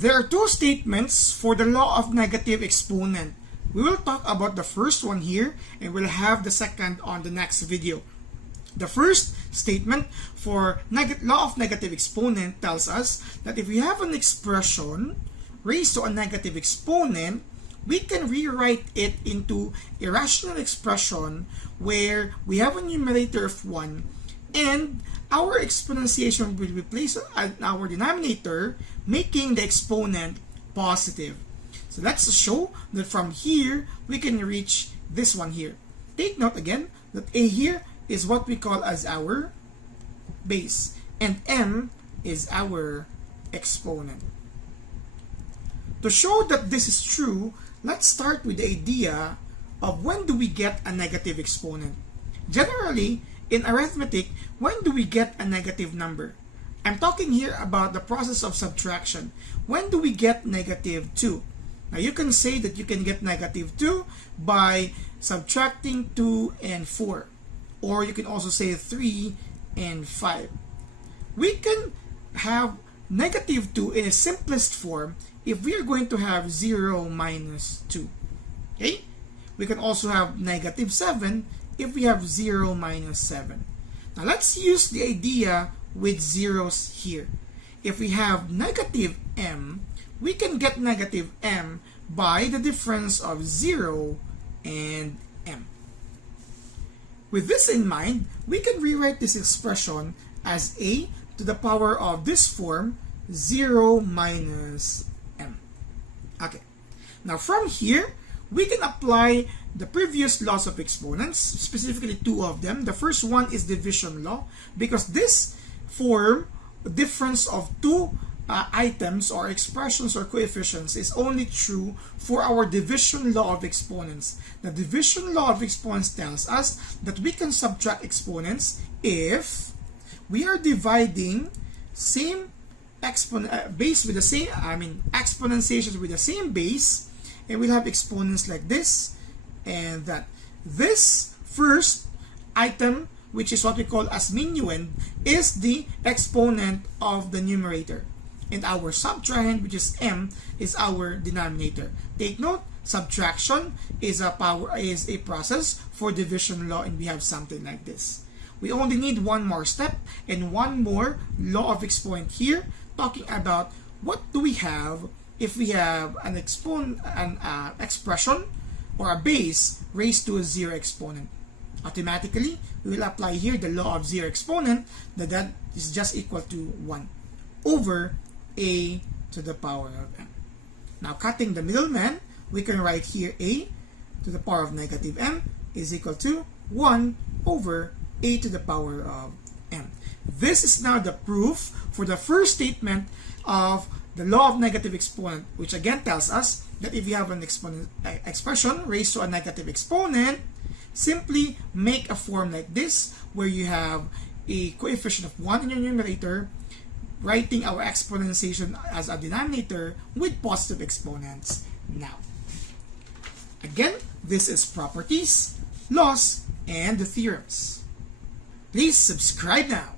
There are two statements for the law of negative exponent. We will talk about the first one here and we'll have the second on the next video. The first statement for law of negative exponent tells us that if we have an expression raised to a negative exponent, we can rewrite it into a rational expression where we have a numerator of 1 and our exponentiation will be placed at our denominator, making the exponent positive. So let's show that from here we can reach this one here. Take note again that a here is what we call as our base and m is our exponent. To show that this is true, let's start with the idea of when do we get a negative exponent. Generally, in arithmetic, when do we get a negative number? I'm talking here about the process of subtraction. When do we get negative 2? Now you can say that you can get negative 2 by subtracting 2 and 4. Or you can also say 3 and 5. We can have negative 2 in a simplest form if we are going to have 0 minus 2. Okay? We can also have negative 7 if we have 0 minus 7. Now let's use the idea with zeros here. If we have negative m, we can get negative m by the difference of 0 and m. With this in mind, we can rewrite this expression as a to the power of this form 0 minus m. Okay. Now from here, we can apply the previous laws of exponents, specifically two of them. The first one is division law, because this form, difference of two items or expressions or coefficients, is only true for our division law of exponents. The division law of exponents tells us that we can subtract exponents if we are dividing same base with the same, exponentiations with the same base, and we'll have exponents like this and that. This first item, which is what we call as minuend, is the exponent of the numerator, and our subtrahend, which is m, is our denominator. Take note, subtraction is a process for division law, and we have something like this. We only need one more step and one more law of exponent here, talking about what do we have if we have an expression or a base raised to a 0 exponent. Automatically, we will apply here the law of 0 exponent, that is just equal to 1 over a to the power of m. Now, cutting the middleman, we can write here a to the power of negative m is equal to 1 over a to the power of m. This is now the proof for the first statement of the law of negative exponent, which again tells us that if you have an expression raised to a negative exponent, simply make a form like this, where you have a coefficient of 1 in your numerator, writing our exponentiation as a denominator with positive exponents now. Again, this is properties, laws, and the theorems. Please subscribe now.